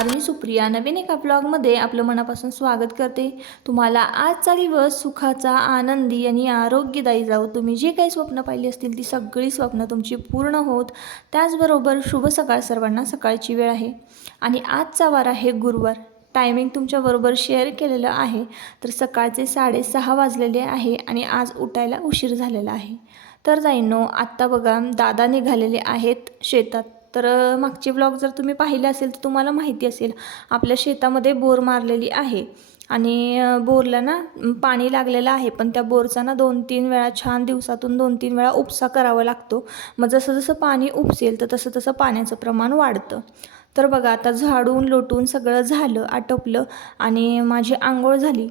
नमस्कार मी सुप्रिया नवीन एका ब्लॉगमध्ये आपलं मनापासून स्वागत करते. तुम्हाला आजचा दिवस सुखाचा आनंदी आणि आरोग्यदायी जाऊ तुम्ही जे काही स्वप्न पाहिली असतील ती सगळी स्वप्न तुमची पूर्ण होत. त्याचबरोबर शुभ सकाळ सर्वांना सकाळची वेळ आहे. आणि आजचा वार आहे गुरुवार. टायमिंग तुमच्याबरोबर शेअर केलेलं आहे. तर सकाळचे साडेसहा वाजलेले आहे आणि आज उठायला उशीर झालेला आहे. तर जाईनो हो, आत्ता बघा दादा निघालेले आहेत शेतात. तर मागचे ब्लॉग जर तुम्ही पाहिले असेल तर तुम्हाला माहिती असेल आपल्या शेतामध्ये बोर मारलेली आहे. आणि बोरला ना पाणी लागलेलं आहे पण त्या बोरचा ना दोन तीन वेळा छान दिवसातून दोन तीन वेळा उपसा करावा लागतो. मग जसं जसं पाणी उपसेल तर तसं तसं पाण्याचं प्रमाण वाढतं. तर बघा आता झाडून लोटून सगळं झालं आटोपलं आणि माझी आंघोळ झाली.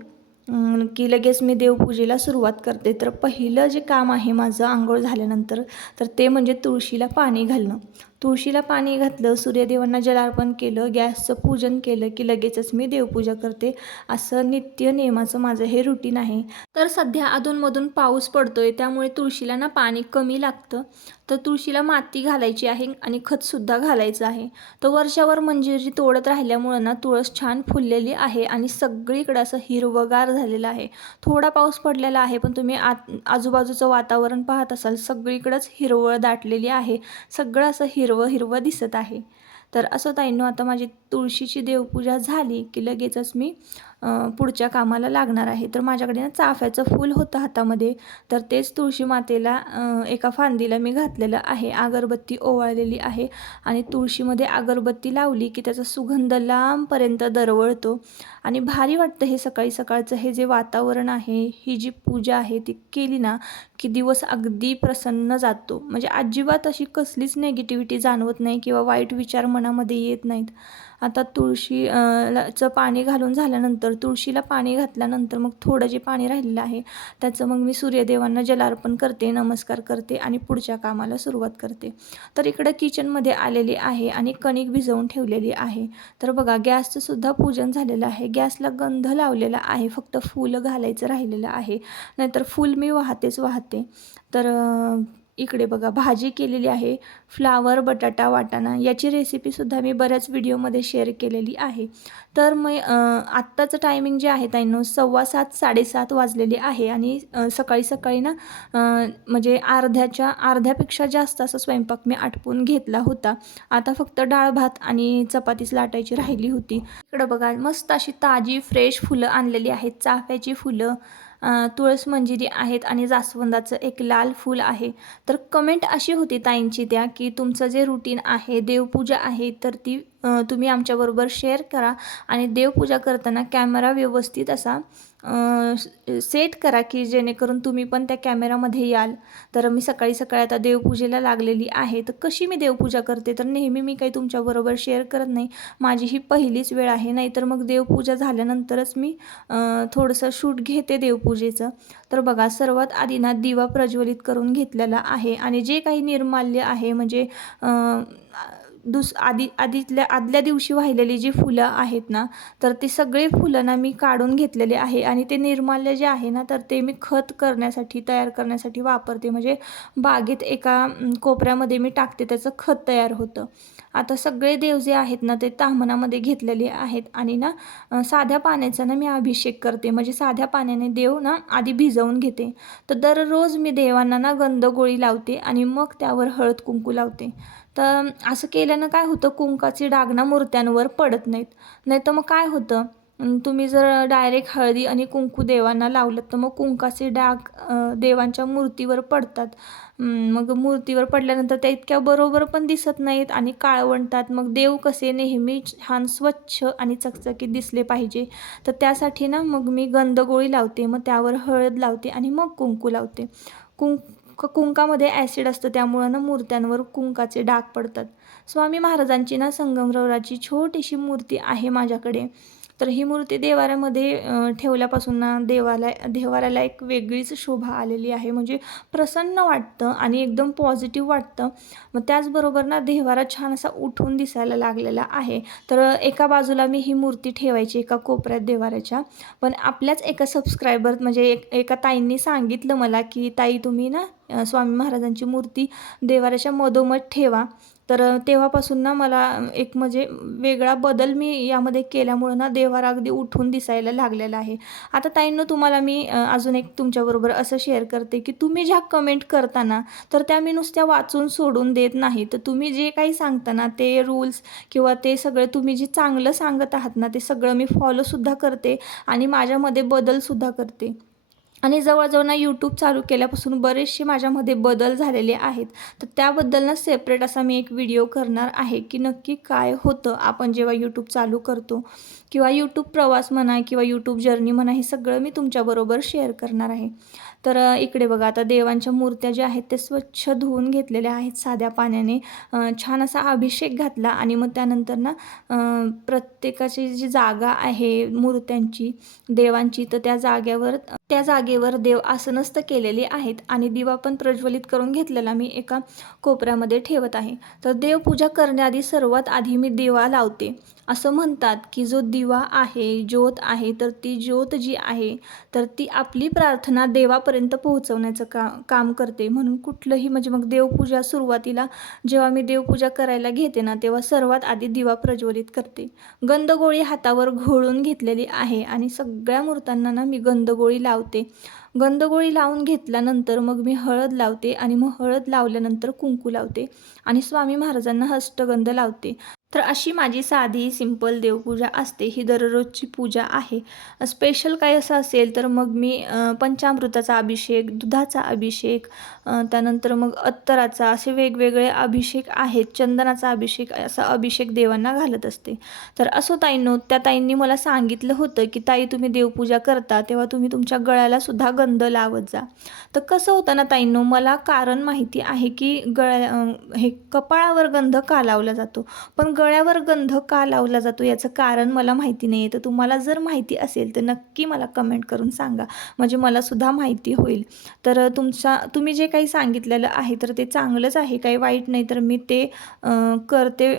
की लगेच मी देवपूजेला सुरुवात करते. तर पहिलं जे काम आहे माझं आंघोळ झाल्यानंतर तर ते म्हणजे तुळशीला पाणी घालणं. तुळशीला पाणी घातलं सूर्यदेवांना जलार्पण केलं गॅसचं पूजन केलं की लगेचच मी देवपूजा करते असं नित्य नियमाचं माझं हे रुटीन आहे. तर सध्या अधूनमधून पाऊस पडतोय त्यामुळे तुळशीला ना पाणी कमी लागतं. तर तुळशीला माती घालायची आहे आणि खतसुद्धा घालायचं आहे. तर वर्षावर मंजिरी तोडत राहिल्यामुळं ना तुळस छान फुललेली आहे आणि सगळीकडं असं हिरवगार झालेलं आहे. थोडा पाऊस पडलेला आहे पण तुम्ही आत आजूबाजूचं वातावरण पाहत असाल सगळीकडंच हिरवळ दाटलेली आहे. सगळं असं हिरवं हिरवं दिसत आहे. तर असं ताईंनो आता माझी तुळशीची देवपूजा झाली की लगेचच मी पुढच्या कामाला लागणार आहे. तर माझ्याकडे ना चाफ्याचं फूल होतं हातामध्ये. तर तेच तुळशी मातेला एका फांदीला मी घातलेलं आहे. अगरबत्ती ओवाळलेली आहे. आणि तुळशीमध्ये अगरबत्ती लावली की त्याचा सुगंध लांबपर्यंत दरवळतो. आणि भारी वाटतं हे सकाळी सकाळचं हे जे वातावरण आहे ही जी पूजा आहे ती केली ना की दिवस अगदी प्रसन्न जातो. म्हणजे अजिबात अशी कसलीच नेगेटिव्हिटी जाणवत नाही किंवा वाईट विचार मनामध्ये येत नाहीत. आता तुळशी चं पाणी घालून झाल्यानंतर तुळशीला पाणी घातल्यानंतर मग थोडं जे पाणी राहिलेलं आहे त्याचं मग मी सूर्यदेवांना जलार्पण करते नमस्कार करते आणि पुढच्या कामाला सुरुवात करते. तर इकडं किचनमध्ये आलेली आहे आणि कणिक भिजवून ठेवलेली आहे. तर बघा गॅसचं सुद्धा पूजन झालेलं आहे. गॅसला गंध लावलेला आहे फक्त फूल घालायचं राहिलेलं आहे. नाहीतर फूल मी वाहतेच वाहते. तर इकडे बघा भाजी केलेली आहे फ्लावर बटाटा वाटाणा याची रेसिपीसुद्धा मी बऱ्याच व्हिडिओमध्ये शेअर केलेली आहे. तर मग आत्ताचं टायमिंग जे आहे ताईंनो सव्वा सात साडेसात वाजलेली आहे आणि सकाळी सकाळी ना म्हणजे अर्ध्याच्या अर्ध्यापेक्षा जास्त असा स्वयंपाक मी आटपून घेतला होता. आता फक्त डाळ भात आणि चपातीच लाटायची राहिली होती. इकडं बघा मस्त अशी ताजी फ्रेश फुलं आणलेली आहेत चाफ्याची फुलं तुळस मंजिरी आहेत आणि जास्वंदाचं एक लाल फूल आहे. तर कमेंट अशी होती ताईंची त्या की तुमचं जे रुटीन आहे देवपूजा आहे तर ती तुम्ही आमच्याबरोबर शेअर करा. आणि देवपूजा करताना कॅमेरा व्यवस्थित असा सेट करा की जेणेकरून तुम्ही पण त्या कॅमेरामध्ये याल. तर मी सकाळी सकाळी आता देवपूजेला लागलेली आहे. तर कशी मी देवपूजा करते? तर नेहमी मी काही तुमच्याबरोबर शेअर करत नाही. माझी ही पहिलीच वेळ आहे. नाहीतर मग देवपूजा झाल्यानंतरच मी थोडंसं शूट घेते देवपूजेचं. तर बघा सर्वात आधी ना दिवा प्रज्वलित करून घेतलेला आहे. आणि जे काही निर्माल्य आहे म्हणजे दुस आधी आधीतल्या आदल्या दिवशी वाहिलेली जी फुलं आहेत ना तर ती सगळी फुलं ना मी काढून घेतलेले आहे आणि ते निर्माल्य जे आहे ना तर ते मी खत करण्यासाठी तयार करण्यासाठी वापरते. म्हणजे बागेत एका कोपऱ्यामध्ये मी टाकते त्याचं खत तयार होतं. आता सगळे देव जे आहेत ना ते तामनामध्ये घेतलेले आहेत आणि ना साध्या पाण्याचा ना मी अभिषेक करते. म्हणजे साध्या पाण्याने देव ना आधी भिजवून घेते. तर दररोज मी देवांना ना गंधगोळी लावते आणि मग त्यावर हळद कुंकू लावते. तर असं केल्यानं काय होतं? कुंकाची डाग ना मूर्त्यांवर पडत नाहीत. नाही तर मग काय होतं? तुम्ही जर डायरेक्ट हळदी आणि कुंकू देवांना लावलं तर मग कुंकाचे डाग देवांच्या मूर्तीवर पडतात. मग मूर्तीवर पडल्यानंतर त्या इतक्या बरोबर पण दिसत नाहीत आणि काळवंटात मग देव कसे नेहमी छान स्वच्छ आणि चकचकीत दिसले पाहिजे. तर त्यासाठी ना मग मी गंधगोळी लावते मग त्यावर हळद लावते आणि मग कुंकू लावते. कुंक कुंकामध्ये ॲसिड असतं त्यामुळं ना मूर्त्यांवर कुंकाचे डाग पडतात. स्वामी महाराजांची ना संगमरवराची छोटीशी मूर्ती आहे माझ्याकडे. तर ही मूर्ती देवाऱ्यामध्ये ठेवल्यापासून ना देवाला देवाऱ्याला एक वेगळीच शोभा आलेली आहे. म्हणजे प्रसन्न वाटतं आणि एकदम पॉझिटिव्ह वाटतं. मग त्याचबरोबर ना देवारा छान असा उठून दिसायला लागलेला आहे. तर एका बाजूला मी ही मूर्ती ठेवायची एका कोपऱ्यात देवाऱ्याच्या. पण आपल्याच एका सबस्क्रायबर म्हणजे एक एका ताईंनी सांगितलं मला की ताई तुम्ही ना स्वामी महाराजांची मूर्ती देवाऱ्याच्या मधोमध ठेवा. तर तेव्हापासून ना मला एक म्हणजे वेगळा बदल मी यामध्ये केल्यामुळं ना देवारा अगदी उठून दिसायला लागलेला आहे. आता ताईंनो तुम्हाला मी अजून एक तुमच्याबरोबर असं शेअर करते की तुम्ही ज्या कमेंट करताना तर त्या मी नुसत्या वाचून सोडून देत नाही. तर तुम्ही जे काही सांगता ना ते रूल्स किंवा ते सगळे तुम्ही जे चांगलं सांगत आहात ना ते सगळं मी फॉलोसुद्धा करते आणि माझ्यामध्ये बदलसुद्धा करते. आणि जवळजवळ ना यूट्यूब चालू केल्यापासून बरेचसे माझ्यामध्ये बदल झालेले आहेत. तर त्याबद्दल ना सेपरेट असा मी एक व्हिडिओ करणार आहे की नक्की काय होतं आपण जेव्हा यूट्यूब चालू करतो किंवा यूट्यूब प्रवास म्हणा किंवा यूट्यूब जर्नी म्हणा हे सगळं मी तुमच्याबरोबर शेअर करणार आहे. तर इकडे बघा आता देवांच्या मूर्त्या ज्या आहेत ते स्वच्छ धुवून घेतलेल्या आहेत साध्या पाण्याने. छान असा अभिषेक घातला आणि मग त्यानंतर ना प्रत्येकाची जी जागा आहे मूर्त्यांची देवांची तर त्या जागेवर त्या जागेवर देव आसनस्थ केलेले आहेत आणि दिवा पण प्रज्वलित करून घेतलेला मी एका कोपऱ्यामध्ये ठेवत आहे. तर देवपूजा करण्याआधी सर्वात आधी मी दिवा लावते. असं म्हणतात की जो दिवा आहे ज्योत आहे तर ती ज्योत जी आहे तर ती आपली प्रार्थना देवापर्यंत पोहोचवण्याचं का काम करते. म्हणून कुठलंही म्हणजे मग देवपूजा सुरुवातीला जेव्हा मी देवपूजा करायला घेते ना तेव्हा सर्वात आधी दिवा प्रज्वलित करते. गंधगोळी हातावर घोळून घेतलेली आहे आणि सगळ्या मूर्तांना ना मी गंधगोळी लावते. गंधगोळी लावून घेतल्यानंतर मग मी हळद लावते आणि मग हळद लावल्यानंतर कुंकू लावते आणि स्वामी महाराजांना हस्तगंध लावते. तर अशी माझी साधी सिंपल देवपूजा असते. ही दररोजची पूजा आहे. स्पेशल काय असं असेल तर मग मी पंचामृताचा अभिषेक दुधाचा अभिषेक त्यानंतर मग अत्तराचा असे वेगवेगळे अभिषेक आहेत. चंदनाचा अभिषेक असा अभिषेक देवांना घालत असते. तर असो ताईंनो त्या ताईंनी मला सांगितलं होतं की ताई तुम्ही देवपूजा करता तेव्हा तुम्ही तुमच्या गळ्याला सुद्धा गंध लावत जा. तर कसं होतं ना ताईंनो मला कारण माहिती आहे की गळ्या हे कपाळावर गंध का लावला जातो? पण गळ्यावर गंध का लावला जातो याचं कारण मला माहिती नाही आहे तर तुम्हाला जर माहिती असेल तर नक्की मला कमेंट करून सांगा. म्हणजे मला सुद्धा माहिती होईल. तर तुमचा तुम्ही जे काही सांगितलेलं आहे तर ते चांगलंच आहे. काही वाईट नाही तर मी ते करते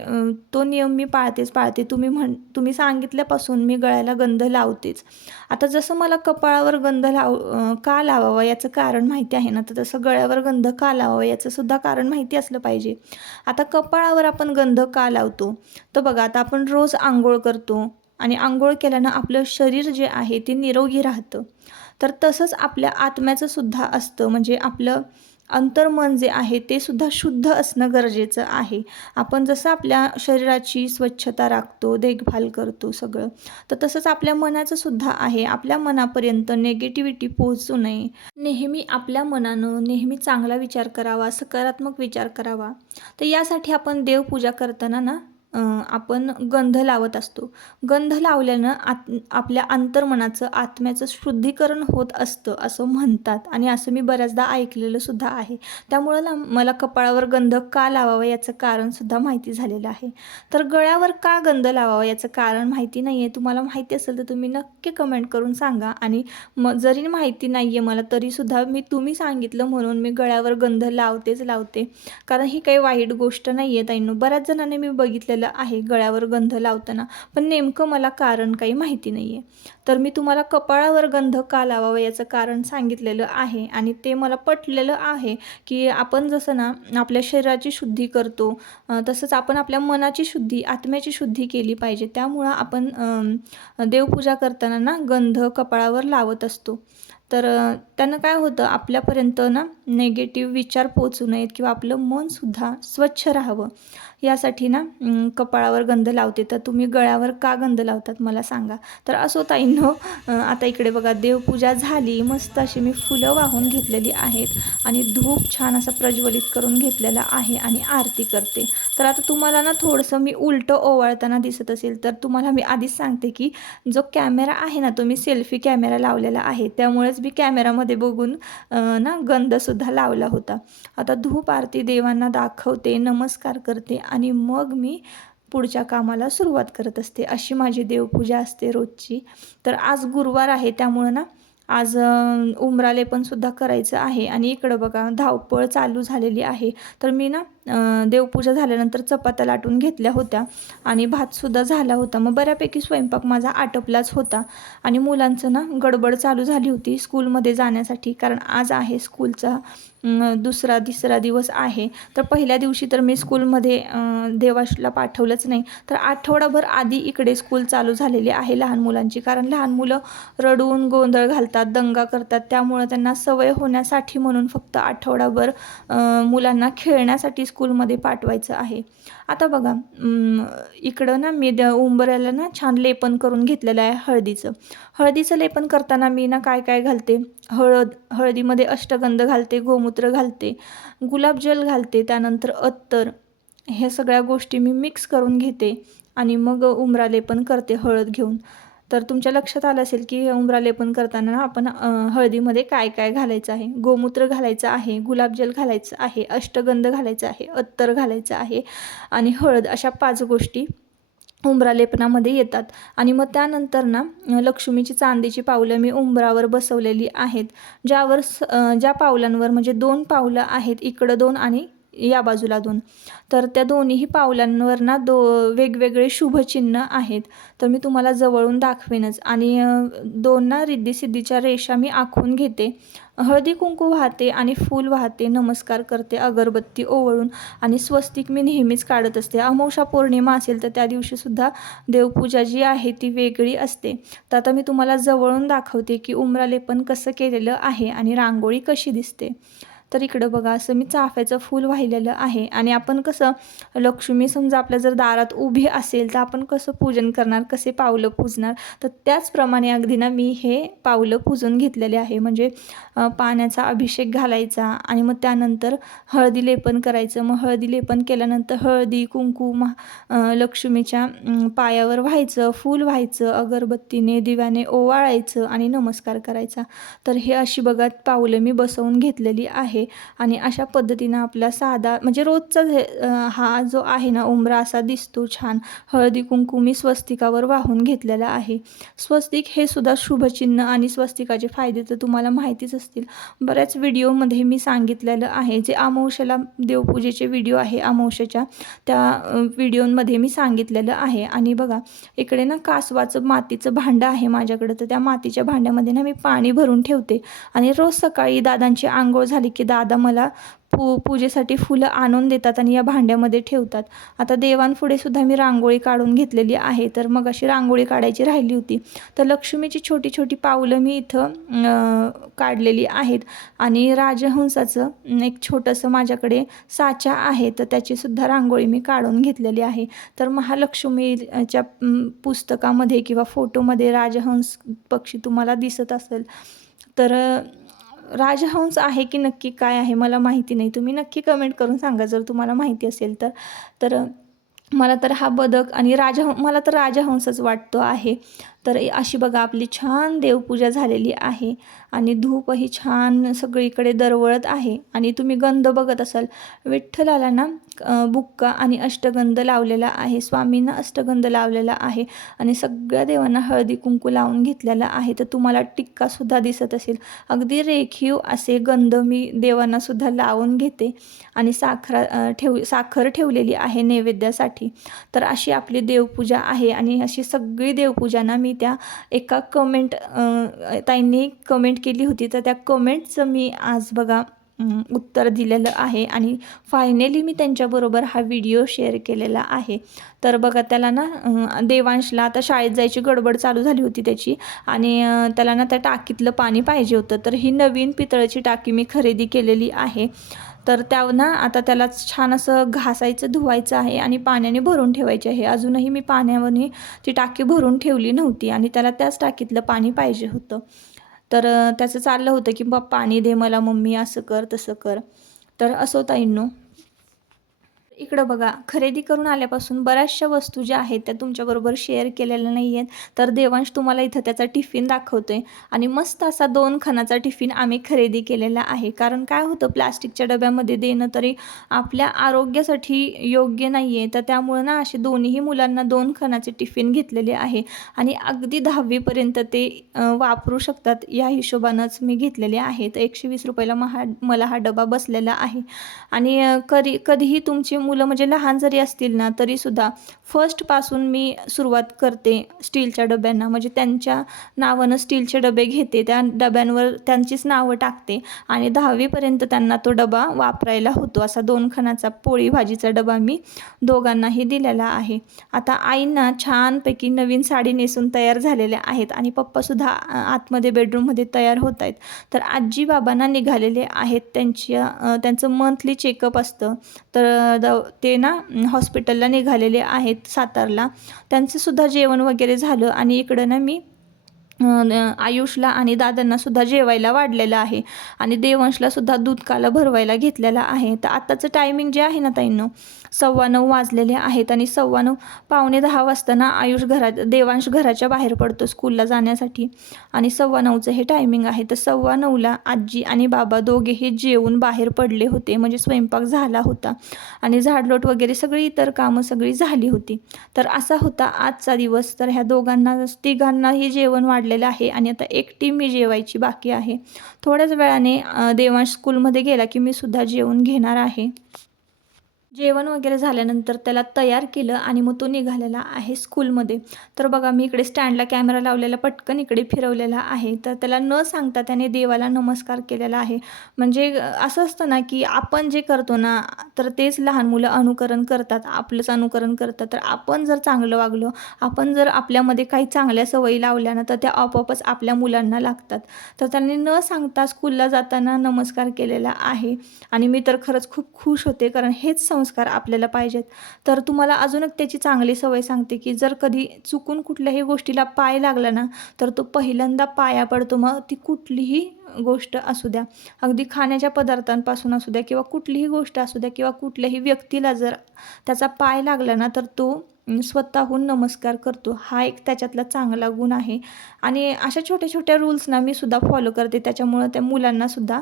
तो नियम मी पाळतेच पाळते. तुम्ही म्हण तुम्ही सांगितल्यापासून मी गळ्याला गंध लावतेच. आता जसं मला कपाळावर गंध लाव का लावावा याचं कारण माहिती आहे ना तर तसं गळ्यावर गंध का लावावा याचंसुद्धा कारण माहिती असलं पाहिजे. आता कपाळावर आपण गंध का लावतो? तर बघा आता आपण रोज आंघोळ करतो आणि आंघोळ केल्यानं आपलं शरीर जे आहे ते निरोगी राहतं. तर तसंच आपल्या आत्म्याचं सुद्धा असतं. म्हणजे आपलं अंतर्मन जे आहे ते सुद्धा शुद्ध असणं गरजेचं आहे. आपण जसं आपल्या शरीराची स्वच्छता राखतो देखभाल करतो सगळं तर तसंच आपल्या मनाचं सुद्धा आहे. आपल्या मनापर्यंत नेगेटिव्हिटी पोहोचू नये. नेहमी आपल्या मनानं नेहमी चांगला विचार करावा सकारात्मक विचार करावा. तर यासाठी आपण देवपूजा करताना ना आपण गंध लावत असतो. गंध लावल्यानं आत आपल्या अंतर्मनाचं आत्म्याचं शुद्धीकरण होत असतं असं म्हणतात. आणि असं मी बऱ्याचदा ऐकलेलं सुद्धा आहे. त्यामुळं ना मला कपाळावर गंध का लावावा याचं कारणसुद्धा माहिती झालेलं आहे. तर गळ्यावर का गंध लावावा याचं कारण माहिती नाही आहे तुम्हाला माहिती असेल तर तुम्ही नक्की कमेंट करून सांगा. आणि म जरी माहिती नाही आहे मला तरीसुद्धा मी तुम्ही सांगितलं म्हणून मी गळ्यावर गंध लावतेच लावते. कारण ही काही वाईट गोष्ट नाही आहे ताईंनो. बऱ्याच जणांनी मी बघितलेलं आहे गळ्यावर गंध लावताना. पण नेमकं मला कारण काही माहिती नाही आहे तर मी तुम्हाला कपाळावर गंध का लावावा याचं कारण सांगितलेलं आहे आणि ते मला पटलेलं आहे की आपण जसं ना आपल्या शरीराची शुद्धी करतो तसंच आपण आपल्या मनाची शुद्धी आत्म्याची शुद्धी केली पाहिजे. त्यामुळं आपण देवपूजा करताना ना गंध कपाळावर लावत असतो. तर त्यानं काय होतं आपल्यापर्यंत ना नेगेटिव्ह विचार पोचू नयेत किंवा आपलं मनसुद्धा स्वच्छ राहावं. यासाठी ना कपाळावर गंध लावते. तर तुम्ही गळ्यावर का गंध लावतात मला सांगा. तर असो ताईंनो आता इकडे बघा देवपूजा झाली. मस्त अशी मी फुलं वाहून घेतलेली आहेत. आणि धूप छान असं प्रज्वलित करून घेतलेला आहे आणि आरती करते. तर आता तुम्हाला ना थोडंसं मी उलटं ओवाळताना दिसत असेल तर तुम्हाला मी आधीच सांगते की जो कॅमेरा आहे ना तो मी सेल्फी कॅमेरा लावलेला आहे. त्यामुळेच मी कॅमेरामध्ये बघून ना गंधसुद्धा लावला होता. आता धूप आरती देवांना दाखवते नमस्कार करते आणि मग मी पुढच्या कामाला सुरुवात करत असते. अशी माझी देवपूजा असते रोजची. तर आज गुरुवार आहे त्यामुळं ना आज उमराले पण सुद्धा करायचं आहे. आणि इकडं बघा धावपळ चालू झालेली आहे. तर मी ना देवपूजा झाल्यानंतर चपात्या लाटून घेतल्या होत्या आणि भातसुद्धा झाला होता. मग बऱ्यापैकी स्वयंपाक माझा आटपलाच होता आणि मुलांचं ना गडबड चालू झाली होती स्कूलमध्ये जाण्यासाठी. कारण आज आहे स्कूलचा दुसरा तिसरा दिवस आहे. तर पहिल्या दिवशी तर मी स्कूलमध्ये देवाशला पाठवलंच नाही. तर आठवडाभर आधी इकडे स्कूल चालू झालेली आहे लहान मुलांची. कारण लहान मुलं रडून गोंधळ घालतात दंगा करतात. त्यामुळं त्यांना सवय होण्यासाठी म्हणून फक्त आठवडाभर मुलांना खेळण्यासाठी स्कूलमध्ये पाठवायचं आहे. आता बघा इकडं ना मी द उंबऱ्याला ना छान लेपन करून घेतलेलं आहे हळदीचं. हळदीचं लेपन करताना मी ना काय काय घालते? हळद हळदीमध्ये अष्टगंध घालते गोमूत्र घालते गुलाबजल घालते त्यानंतर अत्तर ह्या सगळ्या गोष्टी मी मिक्स करून घेते आणि मग उमरा लेपन करते हळद घेऊन. तर तुमच्या लक्षात आलं असेल की उंबरालेपन करताना आपण हळदीमध्ये काय काय घालायचं आहे? गोमूत्र घालायचं आहे गुलाबजल घालायचं आहे अष्टगंध घालायचं आहे अत्तर घालायचं आहे आणि हळद अशा पाच गोष्टी उंबरालेपनामध्ये येतात. आणि मग त्यानंतर ना लक्ष्मीची चांदीची पावलं मी उंबरावर बसवलेली आहेत. ज्यावर स ज्या पावलांवर म्हणजे दोन पावलं आहेत इकडं दोन आणि या बाजूला दोन. तर त्या दोन्हीही पावलांवर ना दो वेगवेगळे शुभचिन्ह आहेत. तर मी तुम्हाला जवळून दाखवेनच. आणि दोनना दोन ना रेषा मी आखून घेते. हळदी कुंकू वाहते आणि फूल वाहते नमस्कार करते अगरबत्ती ओवळून आणि स्वस्तिक मी नेहमीच काढत असते. अमावस्या पौर्णिमा असेल तर त्या दिवशीसुद्धा देवपूजा जी आहे ती वेगळी असते. तर आता मी तुम्हाला जवळून दाखवते की उमरालेपन कसं केलेलं आहे आणि रांगोळी कशी दिसते. तर इकडं बघा असं मी चाफ्याचं फूल वाहिलेलं आहे. आणि आपण कसं लक्ष्मी समजा आपल्या जर दारात उभी असेल तर आपण कसं पूजन करणार कसे पावलं पूजणार? तर त्याचप्रमाणे अगदी ना मी हे पावलं पूजून घेतलेले आहे. म्हणजे पाण्याचा अभिषेक घालायचा आणि मग त्यानंतर हळदी लेपन करायचं. मग हळदी लेपन केल्यानंतर हळदी कुंकू मा लक्ष्मीच्या पायावर व्हायचं फूल व्हायचं अगरबत्तीने दिव्याने ओवाळायचं आणि नमस्कार करायचा. तर हे अशी बघा पावलं मी बसवून घेतलेली आहे. आणि अशा पद्धतीनं आपला साधा म्हणजे रोजचा जे, हा जो आहे ना उमरा असा दिसतो छान. हळदी कुंकू मी स्वस्तिकावर वाहून घेतलेला आहे. स्वस्तिक हे सुद्धा शुभचिन्ह आणि स्वस्तिकाचे फायदे तर तुम्हाला माहितीच असतील. बऱ्याच व्हिडिओमध्ये मी सांगितलेलं आहे जे अमावश्याला देवपूजेचे व्हिडिओ आहे अमावश्याच्या त्या व्हिडिओमध्ये मी सांगितलेलं आहे. आणि बघा इकडे ना कासवाचं मातीचं भांडं आहे माझ्याकडं. तर त्या मातीच्या भांड्यामध्ये ना मी पाणी भरून ठेवते. आणि रोज सकाळी दादांची आंघोळ झाली की दादा मला पू पूजेसाठी फुलं आणून देतात आणि या भांड्यामध्ये ठेवतात. आता देवांपुढे सुद्धा मी रांगोळी काढून घेतलेली आहे. तर मग अशी रांगोळी काढायची राहिली होती. तर लक्ष्मीची छोटी छोटी पावलं मी इथं काढलेली आहेत. आणि राजहंसाचं एक छोटंसं माझ्याकडे साचा आहे. तर त्याचीसुद्धा रांगोळी मी काढून घेतलेली आहे. तर महालक्ष्मीच्या पुस्तकामध्ये किंवा फोटोमध्ये राजहंस पक्षी तुम्हाला दिसत असेल. तर राजहंस आहे की नक्की काय आहे मला माहिती नाही. तुम्ही नक्की कमेंट करून सांगा. जर तुम्हाला माहिती असेल तर. तर मला तर हा बदक आणि राजह मला तर राजहंसच वाटतो आहे. तर अशी बघा आपली छान देवपूजा झालेली आहे. आणि धूपही छान सगळीकडे दरवळत आहे. आणि तुम्ही गंध बघत असाल विठ्ठलाला ना बुक्का आणि अष्टगंध लावलेला आहे. स्वामींना अष्टगंध लावलेला आहे आणि सगळ्या देवांना हळदी कुंकू लावून घेतलेला आहे. तर तुम्हाला टिक्कासुद्धा दिसत असेल. अगदी रेखीव असे गंध मी देवांनासुद्धा लावून घेते आणि साखरा ठेव साखर ठेवलेली आहे नैवेद्यासाठी. तर अशी आपली देवपूजा आहे आणि अशी सगळी देवपूजांना मी त्या एका कमेंट ताईंनी कमेंट केली होती तर त्या कमेंटचं मी आज बघा उत्तर दिलेलं आहे. आणि फायनली मी त्यांच्याबरोबर हा व्हिडिओ शेअर केलेला आहे. तर बघा त्याला ना देवांशला आता शाळेत जायची गडबड चालू झाली होती त्याची. आणि त्याला ना त्या टाकीतलं पाणी पाहिजे होतं. तर ही नवीन पितळची टाकी मी खरेदी केलेली आहे. तर त्या ना आता त्याला छान असं घासायचं धुवायचं आहे आणि पाण्याने भरून ठेवायचे आहे. अजूनही मी पाण्यावरनी ती टाकी भरून ठेवली नव्हती आणि त्याला त्याच टाकीतलं पाणी पाहिजे होतं. तर त्याचं चाललं होतं की बा पाणी दे मला मम्मी असं कर तसं कर. तर असं ताईंनो. इकडं बघा खरेदी करून आल्यापासून बऱ्याचशा वस्तू ज्या आहेत त्या तुमच्याबरोबर शेअर केलेल्या नाही आहेत तर देवांश तुम्हाला इथं त्याचा टिफिन दाखवतो आहे आणि मस्त असा दोन खणाचा टिफिन आम्ही खरेदी केलेला आहे. कारण काय होतं प्लास्टिकच्या डब्यामध्ये देणं तरी आपल्या आरोग्यासाठी योग्य नाही आहे तर त्यामुळं ना असे दोन्ही मुलांना दोन खणाचे टिफिन घेतलेले आहे. आणि अगदी दहावीपर्यंत ते वापरू शकतात. या हिशोबानंच मी घेतलेले आहेत. एकशे वीस रुपयाला महा मला हा डबा बसलेला आहे. आणि कधी कधीही तुमची मुलं म्हणजे लहान जरी असतील ना तरीसुद्धा फर्स्टपासून मी सुरुवात करते स्टीलच्या डब्यांना. म्हणजे त्यांच्या नावानं स्टीलचे डबे घेते त्या डब्यांवर त्यांचीच नावं टाकते आणि दहावीपर्यंत त्यांना तो डबा वापरायला होतो. असा दोन खणाचा पोळी भाजीचा डबा मी दोघांनाही दिलेला आहे. आता आईंना छानपैकी नवीन साडी नेसून तयार झालेल्या आहेत आणि पप्पासुद्धा आतमध्ये बेडरूममध्ये तयार होत आहेत. तर आजी बाबांना निघालेले आहेत. त्यांच्या त्यांचं मंथली चेकअप असतं. तर द ते ना हॉस्पिटलला निघालेले आहेत सातारला. त्यांचंसुद्धा जेवण वगैरे झालं आणि इकडं ना मी आयुषला आणि दादांना सुद्धा जेवायला वाढलेलं आहे. आणि देवंशला सुद्धा दूध काला भरवायला घेतलेला आहे. तर आत्ताचं टायमिंग जे आहे ना ताईंनो सव्वा नऊ वाजलेले आहेत आणि सव्वा नऊ पावणे दहा वाजताना आयुष घरा देवांश घराच्या बाहेर पडतो स्कूलला जाण्यासाठी. आणि सव्वा नऊचं हे टायमिंग आहे. तर सव्वा नऊला आजी आणि बाबा दोघेही जेवून बाहेर पडले होते. म्हणजे स्वयंपाक झाला होता. आणि झाडलोट वगैरे सगळी इतर कामं सगळी झाली होती. तर असा होता आजचा दिवस. तर ह्या दोघांना तिघांनाही जेवण वाढलं वाढलेलं आहे आणि आता एकटी मी जेवायची बाकी आहे. थोड्याच वेळाने देवांश स्कूलमध्ये गेला की मी सुद्धा जेवून घेणार आहे. जेवण वगैरे झाल्यानंतर त्याला तयार केलं आणि मग तो निघालेला आहे स्कूलमध्ये. तर बघा मी इकडे स्टँडला कॅमेरा लावलेला पटकन इकडे फिरवलेला आहे. तर त्याला न सांगता त्याने देवाला नमस्कार केलेला आहे. म्हणजे असं असतं ना की आपण जे करतो ना तर तेच लहान मुलं अनुकरण करतात आपलंच अनुकरण करतात. तर आपण जर चांगलं वागलो आपण जर आपल्यामध्ये काही चांगल्या सवयी लावल्या ना तर त्या आपोआपच आपल्या मुलांना लागतात. तर त्यांनी न सांगता स्कूलला जाताना नमस्कार केलेला आहे. आणि मी तर खरंच खूप खुश होते कारण हेच संस्कार आपल्याला पाहिजेत. तर तुम्हाला अजून एक त्याची चांगली सवय सांगते की जर कधी चुकून कुठल्याही गोष्टीला पाय लागला ना तर तो पहिल्यांदा पाया पडतो. मग ती कुठलीही गोष्ट असू द्या. अगदी खाण्याच्या पदार्थांपासून असू द्या किंवा कुठलीही गोष्ट असू द्या किंवा कुठल्याही व्यक्तीला जर त्याचा पाय लागला ना तर तो स्वतःहून नमस्कार करतो. हा एक त्याच्यातला चांगला गुण आहे. आणि अशा छोट्या छोट्या रूल्सना मी सुद्धा फॉलो करते. त्याच्यामुळं त्या मुलांनासुद्धा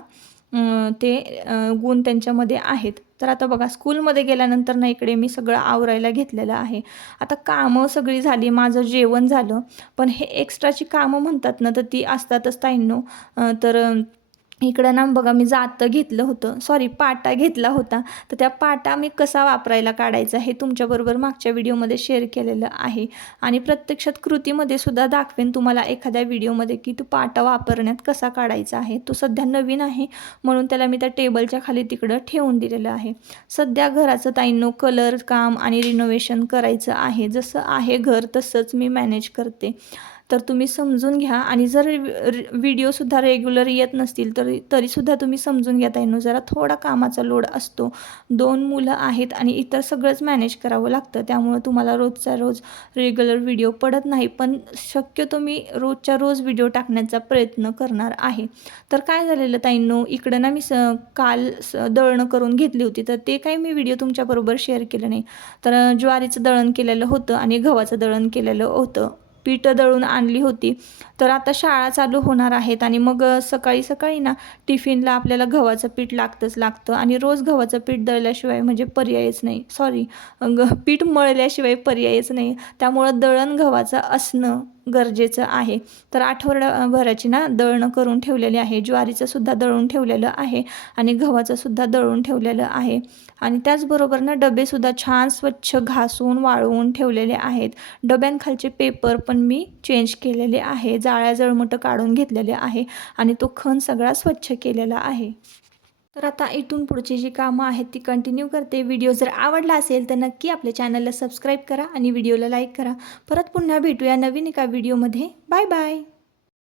ते गुण त्यांच्यामध्ये आहेत. तर आता बघा स्कूलमध्ये गेल्यानंतर ना इकडे मी सगळं आवरायला घेतलेलं आहे. आता कामं सगळी झाली माझं जेवण झालं. पण हे एक्स्ट्राची कामं म्हणतात ना तर ती असतातच ताईंनो. तर इकडं ना बघा मी जातं घेतलं होतं. सॉरी पाटा घेतला होता. तर त्या पाटा मी कसा वापरायला काढायचा हे तुमच्याबरोबर मागच्या व्हिडिओमध्ये शेअर केलेलं आहे. आणि प्रत्यक्षात कृतीमध्ये सुद्धा दाखवेन तुम्हाला एखाद्या व्हिडिओमध्ये की तो पाटा वापरण्यात कसा काढायचा आहे. तो सध्या नवीन आहे म्हणून त्याला मी त्या टेबलच्या खाली तिकडं ठेवून दिलेलं आहे. सध्या घराचं ताईंनो कलर काम आणि रिनोव्हेशन करायचं आहे. जसं आहे घर तसंच मी मॅनेज करते. तर तुम्ही समजून घ्या. आणि जर व्हिडिओसुद्धा रेग्युलर येत नसतील तरी तरीसुद्धा तुम्ही समजून घ्या ताईंनो. जरा थोडा कामाचा लोड असतो. दोन मुलं आहेत आणि इतर सगळंच मॅनेज करावं लागतं. त्यामुळं तुम्हाला रोजचा रोज रेग्युलर व्हिडिओ पडत नाही. पण शक्यतो मी रोजच्या रोज व्हिडिओ टाकण्याचा प्रयत्न करणार आहे. तर काय झालेलं ताईंनो? इकडं ना मी स काल स दळणं करून घेतली होती. तर ते काही मी व्हिडिओ तुमच्याबरोबर शेअर केलं नाही. तर ज्वारीचं दळण केलेलं होतं आणि गव्हाचं दळण केलेलं होतं. पीठ दळून आणली होती. तर आता शाळा चालू होणार आहेत आणि मग सकाळी सकाळी ना टिफिनला आपल्याला गव्हाचं पीठ लागतंच लागतं आणि रोज गव्हाचं पीठ दळल्याशिवाय म्हणजे पर्यायच नाही. सॉरी ग पीठ मळल्याशिवाय पर्यायच नाही. त्यामुळं दळण गव्हाचं असणं गरजेचं आहे. तर आठवड्याभराची ना दळणं करून ठेवलेली आहे. ज्वारीचं सुद्धा दळून ठेवलेलं आहे आणि गव्हाचं सुद्धा दळून ठेवलेलं आहे. आणि त्याचबरोबर ना डबेसुद्धा छान स्वच्छ घासून वाळवून ठेवलेले आहेत. डब्यांखालचे पेपर पण मी चेंज केलेले आहे. जाळ्या जळमटं काढून घेतलेले आहे आणि तो खण सगळा स्वच्छ केलेला आहे. तर आता इथून पुढची जी कामं आहेत ती कंटिन्यू करते. व्हिडिओ जर आवडला असेल तर नक्की आपल्या चॅनलला सबस्क्राईब करा आणि व्हिडिओला लाईक करा. परत पुन्हा भेटूया नवीन एका व्हिडिओमध्ये बाय बाय